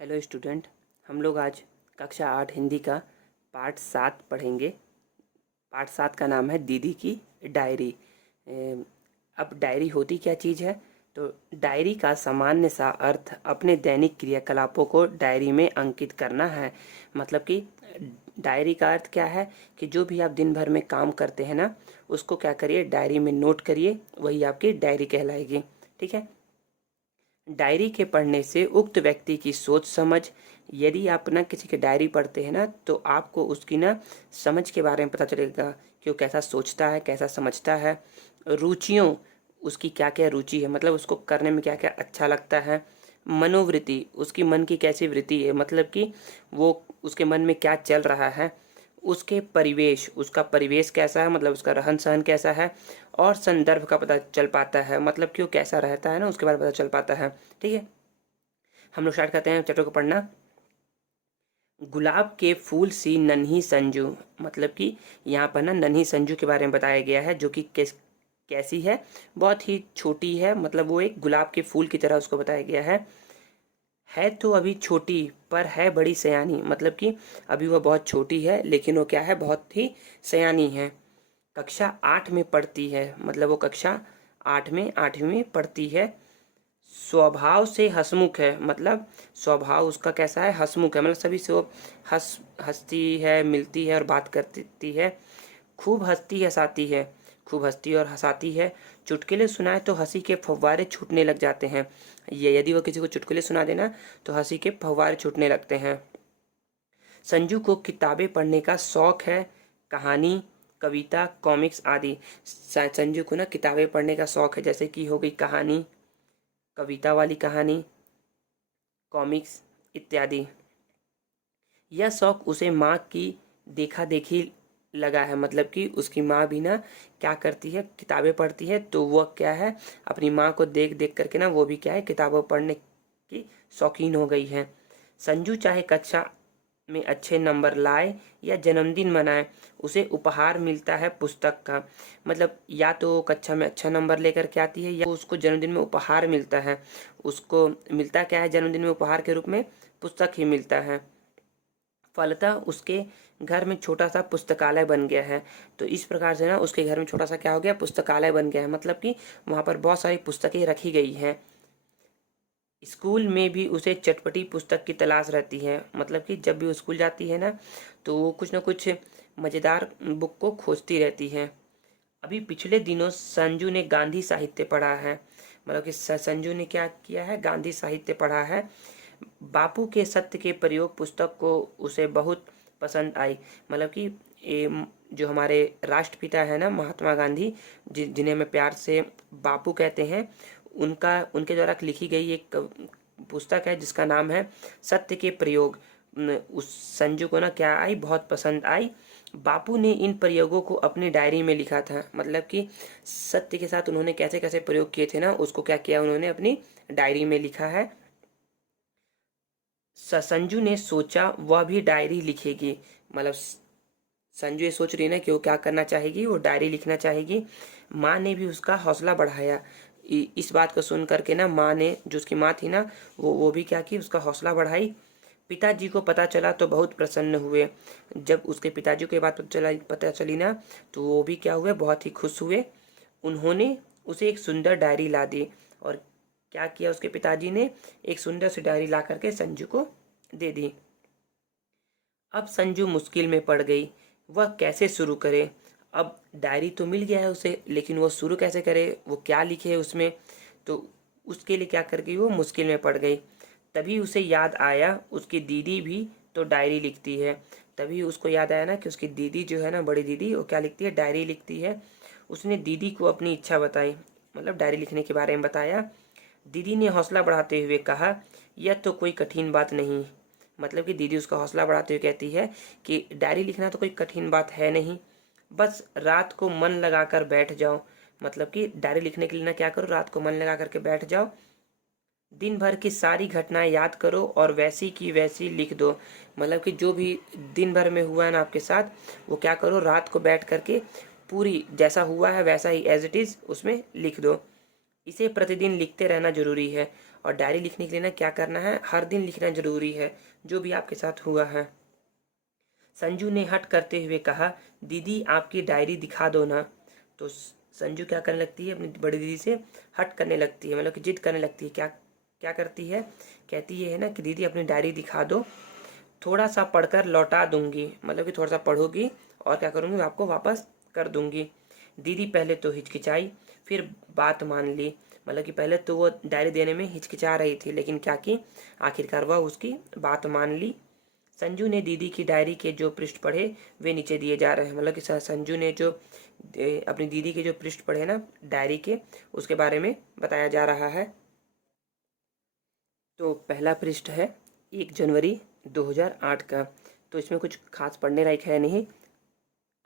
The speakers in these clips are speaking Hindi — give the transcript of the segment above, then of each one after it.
Hello student. हम लोग आज कक्षा 8 हिंदी का पाठ 7 पढ़ेंगे। पाठ 7 का नाम है दीदी की डायरी। अब डायरी होती क्या चीज़ है? तो डायरी का सामान्य सा अर्थ अपने दैनिक क्रियाकलापों को डायरी में अंकित करना है। मतलब कि डायरी का अर्थ क्या है कि जो भी आप दिन भर में काम करते हैं ना, उसको क्या करिए, डायरी में नोट करिए, वही आपकी डायरी कहलाएगी। ठीक है। डायरी के पढ़ने से उक्त व्यक्ति की सोच समझ, यदि आप ना किसी की डायरी पढ़ते हैं ना, तो आपको उसकी ना समझ के बारे में पता चलेगा कि वो कैसा सोचता है, कैसा समझता है। रुचियों, उसकी क्या क्या रुचि है, मतलब उसको करने में क्या क्या अच्छा लगता है। मनोवृत्ति, उसकी मन की कैसी वृत्ति है, मतलब कि वो उसके मन में क्या चल रहा है। उसके परिवेश, उसका परिवेश कैसा है, मतलब उसका रहन सहन कैसा है। और संदर्भ का पता चल पाता है, मतलब कि वो कैसा रहता है ना, उसके बारे में पता चल पाता है। ठीक है। हम लोग स्टार्ट करते हैं चैप्टर को पढ़ना। गुलाब के फूल सी नन्ही संजू, मतलब कि यहाँ पर ना नन्ही संजू के बारे में बताया गया है, जो कि कैसी है, बहुत ही छोटी है। मतलब वो एक गुलाब के फूल की तरह उसको बताया गया है तो अभी छोटी पर है बड़ी सयानी, मतलब कि अभी वह बहुत छोटी है लेकिन वो क्या है, बहुत ही सयानी है। कक्षा 8 में पढ़ती है, मतलब वो कक्षा 8वीं में पढ़ती है। स्वभाव से हंसमुख है, मतलब स्वभाव उसका कैसा है, हंसमुख है, मतलब सभी से वो हंसती है, मिलती है और बात करती है। खूब हंसती हंसाती है, खूब हंसती और हंसाती है। चुटकुले सुनाए तो हंसी के फव्वारे छूटने लग जाते हैं। ये यदि वो किसी को चुटकुले सुना देना तो हंसी के फव्वारे छूटने लगते हैं। संजू को किताबें पढ़ने का शौक है। कहानी, कविता, कॉमिक्स आदि। संजू को ना किताबें पढ़ने का शौक है, जैसे कि हो गई कहानी, कविता वाली कहानी, कॉमिक्स इत्यादि। यह शौक उसे माँ की देखा देखी लगा है, मतलब कि उसकी माँ भी ना क्या करती है, किताबें पढ़ती है, तो वह क्या है, अपनी माँ को देख देख करके ना वो भी क्या है, किताबें पढ़ने की शौकीन हो गई है। संजू चाहे कक्षा में अच्छे नंबर लाए या जन्मदिन मनाए, उसे उपहार मिलता है पुस्तक का। मतलब या तो कक्षा में अच्छा नंबर लेकर के आती है या उसको जन्मदिन में उपहार मिलता है। उसको मिलता क्या है जन्मदिन में उपहार के रूप में? पुस्तक ही मिलता है। फलतः उसके घर में छोटा सा पुस्तकालय बन गया है। तो इस प्रकार से ना उसके घर में छोटा सा क्या हो गया, पुस्तकालय बन गया है, मतलब कि वहाँ पर बहुत सारी पुस्तकें रखी गई हैं। स्कूल में भी उसे चटपटी पुस्तक की तलाश रहती है, मतलब कि जब भी वो स्कूल जाती है ना, तो वो कुछ ना कुछ मज़ेदार बुक को खोजती रहती है। अभी पिछले दिनों संजू ने गांधी साहित्य पढ़ा है, मतलब कि संजू ने क्या किया है, गांधी साहित्य पढ़ा है। बापू के सत्य के प्रयोग पुस्तक को उसे बहुत पसंद आई। मतलब कि जो हमारे राष्ट्रपिता है ना, महात्मा गांधी, जिन्हें मैं प्यार से बापू कहते हैं, उनका उनके द्वारा लिखी गई एक पुस्तक है जिसका नाम है सत्य के प्रयोग। उस संजू को ना क्या आई, बहुत पसंद आई। बापू ने इन प्रयोगों को अपनी डायरी में लिखा था, मतलब कि सत्य के साथ उन्होंने कैसे कैसे प्रयोग किए थे ना, उसको क्या किया, उन्होंने अपनी डायरी में लिखा है। संजू ने सोचा वह भी डायरी लिखेगी, मतलब संजू ये सोच रही है ना कि वो क्या करना चाहेगी, वो डायरी लिखना चाहेगी। माँ ने भी उसका हौसला बढ़ाया। इस बात को सुन करके ना माँ ने, जो उसकी माँ थी ना, वो भी क्या की, उसका हौसला बढ़ाई। पिताजी को पता चला तो बहुत प्रसन्न हुए। जब उसके पिताजी को ये बात पता चली ना, तो वो भी क्या हुए, बहुत ही खुश हुए। उन्होंने उसे एक सुंदर डायरी ला दी। और क्या किया उसके पिताजी ने, एक सुंदर सी डायरी ला करके संजू को दे दी। अब संजू मुश्किल में पड़ गई, वह कैसे शुरू करे। अब डायरी तो मिल गया है उसे, लेकिन वो शुरू कैसे करे, वो क्या लिखे उसमें, तो उसके लिए क्या कर गई, वो मुश्किल में पड़ गई। तभी उसे याद आया उसकी दीदी भी तो डायरी लिखती है। तभी उसको याद आया ना कि उसकी दीदी जो है ना, बड़ी दीदी, वो क्या लिखती है, डायरी लिखती है। उसने दीदी को अपनी इच्छा बताई, मतलब डायरी लिखने के बारे में बताया। दीदी ने हौसला बढ़ाते हुए कहा, यह तो कोई कठिन बात नहीं। मतलब कि दीदी उसका हौसला बढ़ाते हुए कहती है कि डायरी लिखना तो कोई कठिन बात है नहीं, बस रात को मन लगाकर बैठ जाओ। मतलब कि डायरी लिखने के लिए ना क्या करो, रात को मन लगा करके बैठ जाओ। दिन भर की सारी घटनाएं याद करो और वैसी की वैसी लिख दो। मतलब कि जो भी दिन भर में हुआ है ना आपके साथ, वो क्या करो, रात को बैठ करके पूरी जैसा हुआ है वैसा ही एज इट इज़ उसमें लिख दो। इसे प्रतिदिन लिखते रहना जरूरी है। और डायरी लिखने के लिए ना क्या करना है, हर दिन लिखना जरूरी है जो भी आपके साथ हुआ है। संजू ने हट करते हुए कहा, दीदी आपकी डायरी दिखा दो ना। तो संजू क्या करने लगती है, अपनी बड़ी दीदी से हट करने लगती है, मतलब कि जिद करने लगती है। क्या क्या करती है, कहती है ना कि दीदी अपनी डायरी दिखा दो, थोड़ा सा पढ़कर लौटा दूंगी, मतलब कि थोड़ा सा पढ़ोगी और क्या करूँगी, आपको वापस कर दूंगी। दीदी पहले तो हिचकिचाई, फिर बात मान ली। मतलब कि पहले तो वो डायरी देने में हिचकिचा रही थी, लेकिन क्या की, आखिरकार वह उसकी बात मान ली। संजू ने दीदी की डायरी के जो पृष्ठ पढ़े वे नीचे दिए जा रहे हैं। मतलब कि संजू ने जो अपनी दीदी के जो पृष्ठ पढ़े ना डायरी के, उसके बारे में बताया जा रहा है। तो पहला पृष्ठ है 1 जनवरी 2008 का। तो इसमें कुछ खास पढ़ने लायक है नहीं।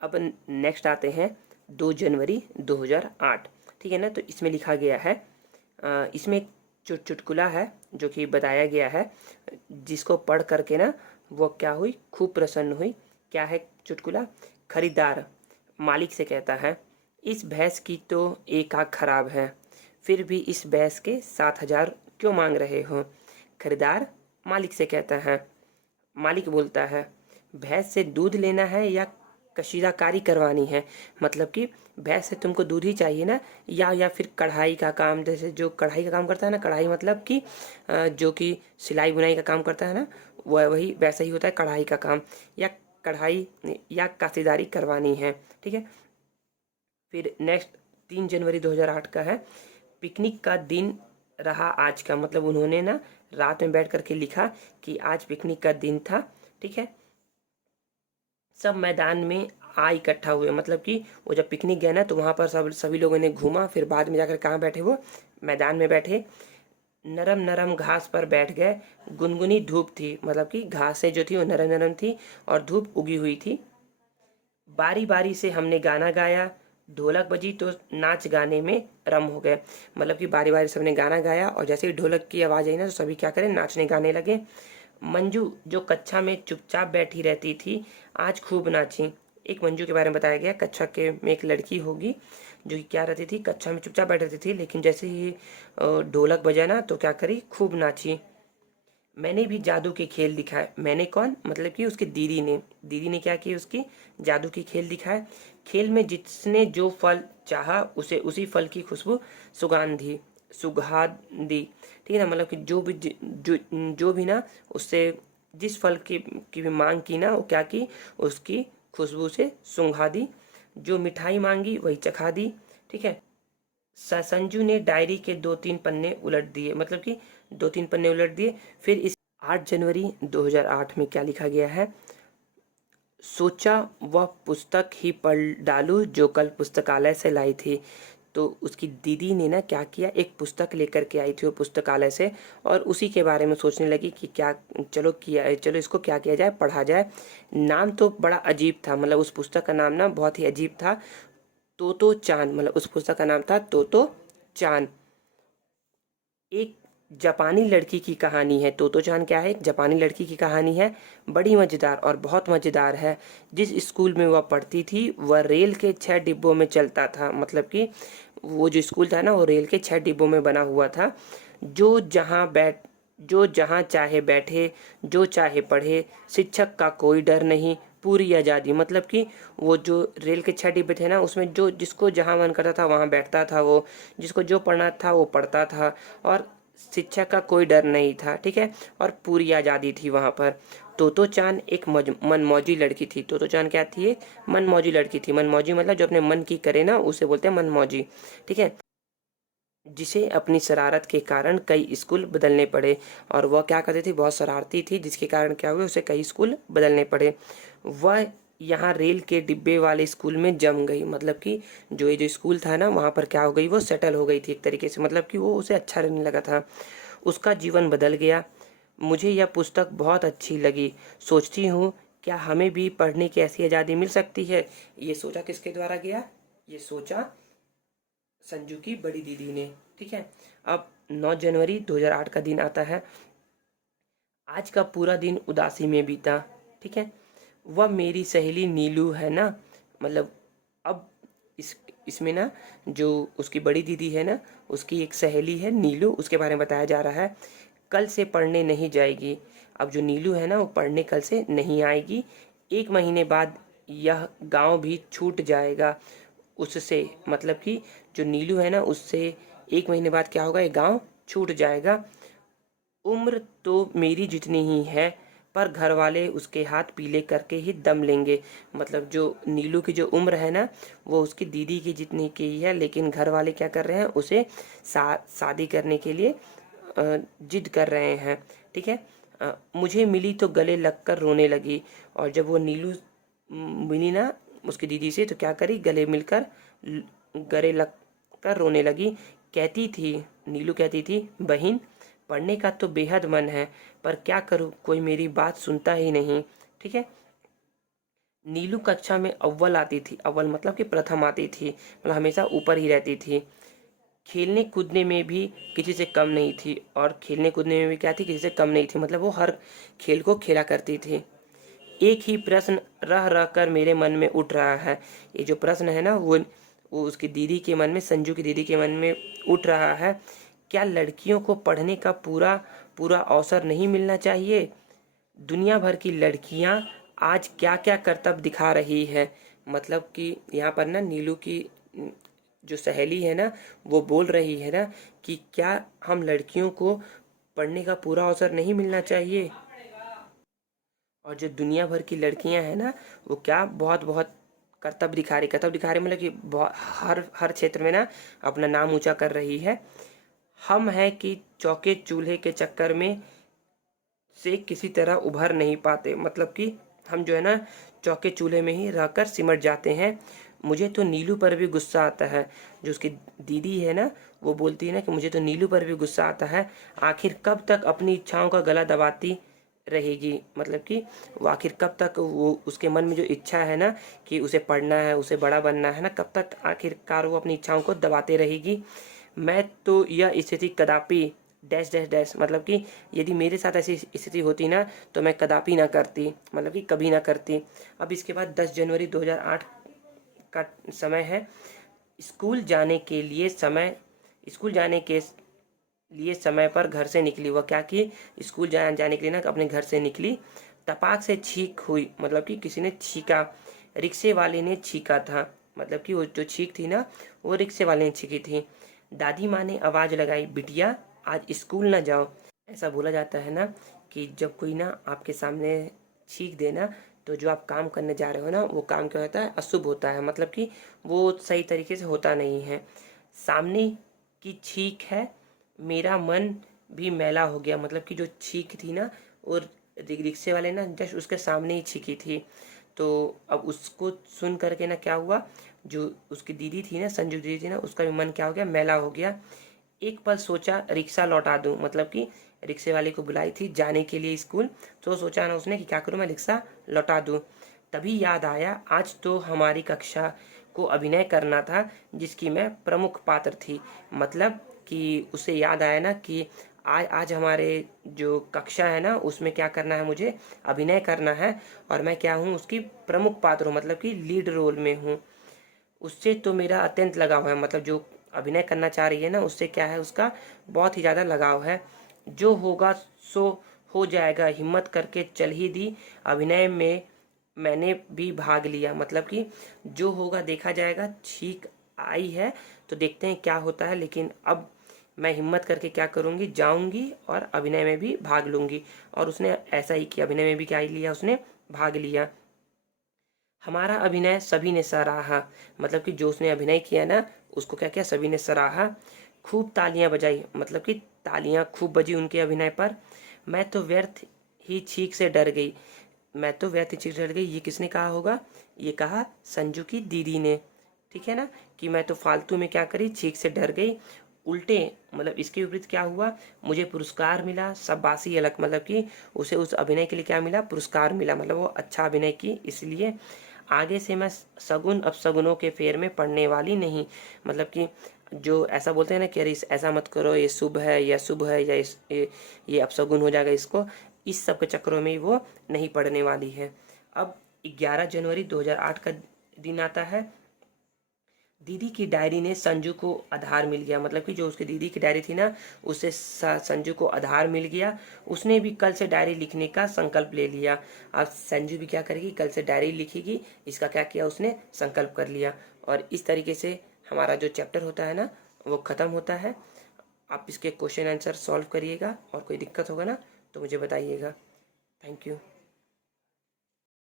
अब नेक्स्ट आते हैं 2 जनवरी 2008। ठीक है ना। तो इसमें लिखा गया है, इसमें एक चुटकुला है जो कि बताया गया है, जिसको पढ़ करके ना वो क्या हुई, खूब प्रसन्न हुई। क्या है चुटकुला, खरीदार मालिक से कहता है, इस भैंस की तो एक आँख खराब है, फिर भी इस भैंस के 7,000 क्यों मांग रहे हो। खरीदार मालिक से कहता है, मालिक बोलता है, भैंस से दूध लेना है या कशीदाकारी करवानी है। मतलब कि भैंस से तुमको दूध ही चाहिए ना, या फिर कढ़ाई का काम, जैसे जो कढ़ाई का काम करता है ना, कढ़ाई मतलब कि जो कि सिलाई बुनाई का काम करता है ना, वह वही वैसा ही होता है कढ़ाई का काम, या कढ़ाई या कशीदारी करवानी है। ठीक है। फिर नेक्स्ट 3 जनवरी 2008 का है, पिकनिक का दिन रहा आज का। मतलब उन्होंने ना रात में बैठ करके लिखा कि आज पिकनिक का दिन था। ठीक है। सब मैदान में आ इकट्ठा हुए, मतलब कि वो जब पिकनिक गए ना तो वहाँ पर सभी लोगों ने घूमा, फिर बाद में जाकर कहाँ बैठे, वो मैदान में बैठे। नरम नरम घास पर बैठ गए, गुनगुनी धूप थी, मतलब कि घासें जो थी वो नरम नरम थी और धूप उगी हुई थी। बारी बारी से हमने गाना गाया, ढोलक बजी तो नाच गाने में रम हो गए। मतलब कि बारी बारी सबने गाना गाया और जैसे ही ढोलक की आवाज़ आई ना तो सभी क्या करें, नाचने गाने लगे। मंजू जो कक्षा में चुपचाप बैठी रहती थी आज खूब नाची। एक मंजू के बारे में बताया गया, कक्षा के में एक लड़की होगी जो कि क्या रहती थी, कक्षा में चुपचाप बैठ रहती थी, लेकिन जैसे ही ढोलक बजा ना तो क्या करी, खूब नाची। मैंने भी जादू के खेल दिखाए। मैंने कौन, मतलब कि उसकी दीदी ने क्या किया, उसकी जादू की खेल दिखाए। खेल में जिसने जो फल चाहा उसे उसी फल की खुशबू सुगंधी सुगंधी। ठीक है ना। मतलब कि जो भी ना उससे जिस फल की भी मांग की ना, वो क्या की, उसकी खुशबू से सुंघा दी। जो मिठाई मांगी वही चखा दी। ठीक है। संजू ने डायरी के 2-3 पन्ने उलट दिए, मतलब कि 2-3 पन्ने उलट दिए। फिर इस 8 जनवरी 2008 में क्या लिखा गया है, सोचा वह पुस्तक ही पढ़ डालूं जो कल पुस्तकालय से लाई थी। तो उसकी दीदी ने ना क्या किया, एक पुस्तक लेकर के आई थी वो पुस्तकालय से, और उसी के बारे में सोचने लगी कि क्या, चलो इसको क्या किया जाए, पढ़ा जाए। नाम तो बड़ा अजीब था, मतलब उस पुस्तक का नाम ना बहुत ही अजीब था, तोतो चान। मतलब उस पुस्तक का नाम था तोतो चान। एक जापानी लड़की की कहानी है। तोतो चान क्या है, एक जापानी लड़की की कहानी है, बड़ी मज़ेदार और बहुत मज़ेदार है। जिस स्कूल में वह पढ़ती थी वह रेल के 6 डिब्बों में चलता था। मतलब कि वो जो स्कूल था ना वो रेल के 6 डिब्बों में बना हुआ था। जो जहाँ बैठ जो जहाँ चाहे बैठे, जो चाहे पढ़े, शिक्षक का कोई डर नहीं, पूरी आज़ादी। मतलब कि वो जो रेल के 6 डिब्बे थे ना, उसमें जो जिसको जहाँ मन करता था वहाँ बैठता था, वो जिसको जो पढ़ना था वो पढ़ता था, और शिक्षा का कोई डर नहीं था। ठीक है। और पूरी आज़ादी थी वहाँ पर। तोतो चान एक मनमौजी लड़की थी। तोतो चान क्या थी, एक मनमौजी लड़की थी। मनमौजी मतलब जो अपने मन की करे ना उसे बोलते हैं मनमौजी। ठीक है। जिसे अपनी शरारत के कारण कई स्कूल बदलने पड़े, और वह क्या करती थी, बहुत शरारती थी, जिसके कारण क्या हुआ, उसे कई स्कूल बदलने पड़े। वह यहाँ रेल के डिब्बे वाले स्कूल में जम गई। मतलब कि जो ये जो स्कूल था ना वहाँ पर क्या हो गई, वो सेटल हो गई थी एक तरीके से। मतलब कि वो उसे अच्छा लगने लगा था, उसका जीवन बदल गया। मुझे यह पुस्तक बहुत अच्छी लगी, सोचती हूँ क्या हमें भी पढ़ने की ऐसी आज़ादी मिल सकती है। ये सोचा किसके द्वारा गया, ये सोचा संजू की बड़ी दीदी ने। ठीक है। अब 9 जनवरी 2008 का दिन आता है। आज का पूरा दिन उदासी में बीता। ठीक है। वह मेरी सहेली नीलू है ना। मतलब अब इस इसमें ना जो उसकी बड़ी दीदी है ना, उसकी एक सहेली है नीलू, उसके बारे में बताया जा रहा है। कल से पढ़ने नहीं जाएगी। अब जो नीलू है ना वो पढ़ने कल से नहीं आएगी। 1 महीने बाद यह गांव भी छूट जाएगा उससे, मतलब कि जो नीलू है ना उससे 1 महीने बाद क्या होगा, ये गांव छूट जाएगा। उम्र तो मेरी जितनी ही है, पर घर वाले उसके हाथ पीले करके ही दम लेंगे। मतलब जो नीलू की जो उम्र है ना वो उसकी दीदी की जितनी की ही है, लेकिन घर वाले क्या कर रहे हैं, उसे शादी करने के लिए जिद कर रहे हैं। ठीक है। मुझे मिली तो गले लगकर रोने लगी। और जब वो नीलू मिली ना उसकी दीदी से, तो क्या करी, गले लग कर रोने लगी। कहती थी, नीलू कहती थी, बहन पढ़ने का तो बेहद मन है, पर क्या करूँ, कोई मेरी बात सुनता ही नहीं। ठीक है। नीलू कक्षा में अव्वल आती थी, अव्वल मतलब कि प्रथम आती थी, मतलब हमेशा ऊपर ही रहती थी। खेलने कूदने में भी किसी से कम नहीं थी, और खेलने कूदने में भी क्या थी, किसी से कम नहीं थी, मतलब वो हर खेल को खेला करती थी। एक ही प्रश्न रह रह कर मेरे मन में उठ रहा है। ये जो प्रश्न है ना वो उसकी दीदी के मन में, संजू की दीदी के मन में उठ रहा है। क्या लड़कियों को पढ़ने का पूरा पूरा अवसर नहीं मिलना चाहिए? दुनिया भर की लड़कियां आज क्या क्या करतब दिखा रही है। मतलब कि यहाँ पर ना नीलू की जो सहेली है ना वो बोल रही है ना कि क्या हम लड़कियों को पढ़ने का पूरा अवसर नहीं मिलना चाहिए। और जो दुनिया भर की लड़कियां हैं ना वो क्या बहुत बहुत करतब दिखा रही, मतलब कि हर हर क्षेत्र में ना अपना नाम ऊंचा कर रही है। हम हैं कि चौके चूल्हे के चक्कर में से किसी तरह उभर नहीं पाते, मतलब कि हम जो है ना चौके चूल्हे में ही रहकर सिमट जाते हैं। मुझे तो नीलू पर भी गुस्सा आता है। जो उसकी दीदी है ना वो बोलती है ना कि मुझे तो नीलू पर भी गुस्सा आता है। आखिर कब तक अपनी इच्छाओं का गला दबाती रहेगी, मतलब कि वो आखिर कब तक, वो उसके मन में जो इच्छा है ना कि उसे पढ़ना है, उसे बड़ा बनना है ना, कब तक आखिरकार वो अपनी इच्छाओं को दबाते रहेगी। मैं तो यह स्थिति कदापि डैश डैश डैश, मतलब कि यदि मेरे साथ ऐसी स्थिति होती ना तो मैं कदापि ना करती, मतलब कि कभी ना करती। अब इसके बाद 10 जनवरी 2008 का समय है। स्कूल जाने के लिए समय स्कूल जाने के लिए समय पर घर से निकली। वह क्या कि स्कूल जाने के लिए ना अपने घर से निकली। तपाक से छींक हुई, मतलब कि किसी ने छींका, रिक्शे वाले ने छींका था, मतलब कि वो जो छींक थी ना वो रिक्शे वाले ने छींकी थी। दादी माँ ने आवाज़ लगाई, बिटिया आज स्कूल ना जाओ। ऐसा बोला जाता है ना कि जब कोई ना आपके सामने छींक देना तो जो आप काम करने जा रहे हो ना वो काम क्या होता है, अशुभ होता है, मतलब कि वो सही तरीके से होता नहीं है। सामने की छींक है, मेरा मन भी मैला हो गया, मतलब कि जो छींक थी ना और रिक्शे वाले ना जस्ट उसके सामने ही छींकी थी। तो अब उसको सुन करके ना क्या हुआ, जो उसकी दीदी थी ना, संजू दीदी थी ना, उसका भी मन क्या हो गया, मैला हो गया। एक पल सोचा रिक्शा लौटा दूं, मतलब कि रिक्शे वाले को बुलाई थी जाने के लिए स्कूल, तो सोचा ना उसने कि क्या करूं, मैं रिक्शा लौटा दूं। तभी याद आया आज तो हमारी कक्षा को अभिनय करना था जिसकी मैं प्रमुख पात्र थी। मतलब कि उसे याद आया ना कि आज आज हमारे जो कक्षा है ना उसमें क्या करना है, मुझे अभिनय करना है, और मैं क्या हूँ, उसकी प्रमुख पात्र हूँ, मतलब कि लीड रोल में हूँ। उससे तो मेरा अत्यंत लगाव है, मतलब जो अभिनय करना चाह रही है ना उससे क्या है, उसका बहुत ही ज़्यादा लगाव है। जो होगा सो हो जाएगा, हिम्मत करके चल ही दी। अभिनय में मैंने भी भाग लिया, मतलब कि जो होगा देखा जाएगा। छींक आई है तो देखते हैं क्या होता है, लेकिन अब मैं हिम्मत करके क्या करूँगी, जाऊँगी और अभिनय में भी भाग लूँगी। और उसने ऐसा ही किया, अभिनय में भी क्या ही लिया, उसने भाग लिया। हमारा अभिनय सभी ने सराहा, मतलब कि जो उसने अभिनय किया ना उसको क्या किया, सभी ने सराहा। खूब तालियां बजाई, मतलब कि तालियां खूब बजी उनके अभिनय पर। मैं तो व्यर्थ ही छींक से डर गई। मैं तो व्यर्थ ही छींक से डर गई, ये किसने कहा होगा, ये कहा संजू की दीदी ने। ठीक है ना, कि मैं तो फालतू में क्या करी, छींक से डर गई। उल्टे मतलब इसके विपरीत क्या हुआ, मुझे पुरस्कार मिला, शाबाशी अलग, मतलब कि उसे उस अभिनय के लिए क्या मिला, पुरस्कार मिला, मतलब वो अच्छा अभिनय की इसलिए। आगे से मैं सगुन अपशगुनों के फेर में पड़ने वाली नहीं, मतलब कि जो ऐसा बोलते हैं ना कि अरे ऐसा मत करो, ये शुभ है या शुभ है या ये अपशगुन हो जाएगा, इसको इस सब के चक्करों में वो नहीं पड़ने वाली है। अब 11 जनवरी 2008 का दिन आता है। दीदी की डायरी ने संजू को आधार मिल गया, मतलब कि जो उसकी दीदी की डायरी थी ना, उससे संजू को आधार मिल गया। उसने भी कल से डायरी लिखने का संकल्प ले लिया। अब संजू भी क्या करेगी, कल से डायरी लिखेगी। इसका क्या किया, उसने संकल्प कर लिया। और इस तरीके से हमारा जो चैप्टर होता है ना, वो ख़त्म होता है। आप इसके क्वेश्चन आंसर सॉल्व करिएगा, और कोई दिक्कत होगा ना तो मुझे बताइएगा। Thank you.